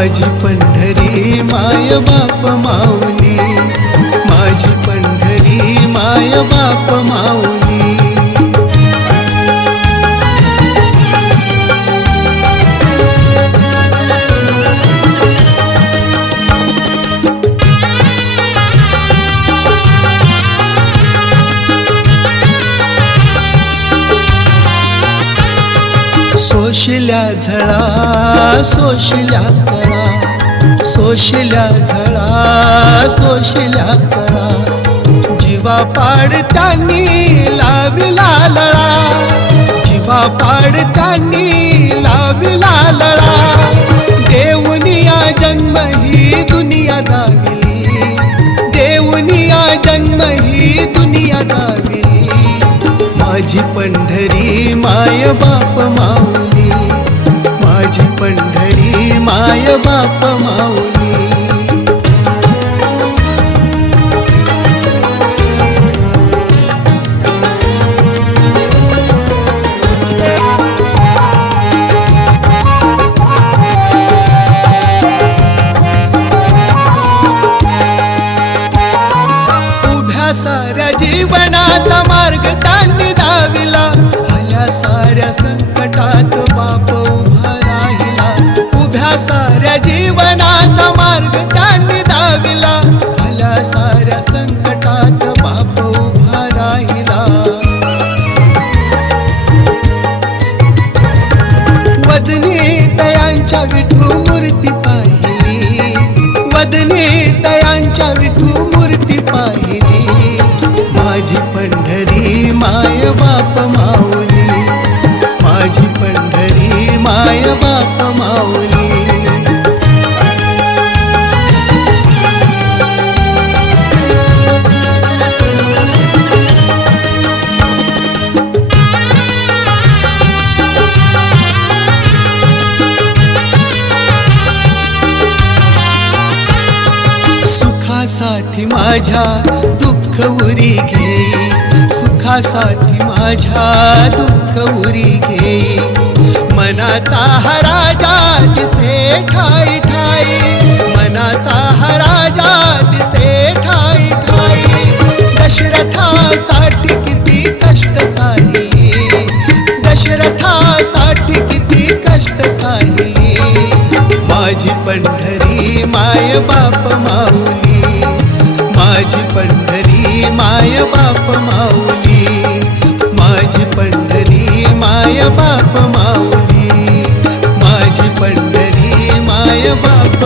माझी पंढरी माय बाप माऊली. माझी पंढरी माय बाप माऊली. सोशल्या झळा सोशल्या सोशल्या झळा सोशल्या कळा. जीवा पाडतानी लाविला लळा. जीवा पाडतानी लाविला लळा. देवनिया जन्म ही दुनिया दाविली. देवनिया जन्म ही दुनिया दाविली. माझी पंढरी माय बाप माऊली. माझी पंढरी माय बाप माऊली. उभ्या साऱ्या जीवनाचा उभ्या साऱ्या जीवनाचा मार्ग त्यांनी दाविला. आल्या साऱ्या संकटात बाप उभा राहिला. वदनी तयांच्या विठू मूर्ती पाहिली. वदनी तयांच्या विठू मूर्ती पाहिली. माझी पंढरी माय बाप माऊ सुखासाठी माझ्या दुःख उरी घे. सुखासाठी माझ्या दुःख उरी घे. मनाचा हा राजा दिसे ठाई ठाई. मनाचा हा राजा दिसे ठाई ठाई. दशरथासाठी किती कष्ट साहिली दशरथासाठी किती कष्ट साहिली माझी पंढरी माय बाप माऊ. माझी पंढरी माय बाप माऊली. माझी पंढरी माय बाप माऊली. माझी पंढरी माय बाप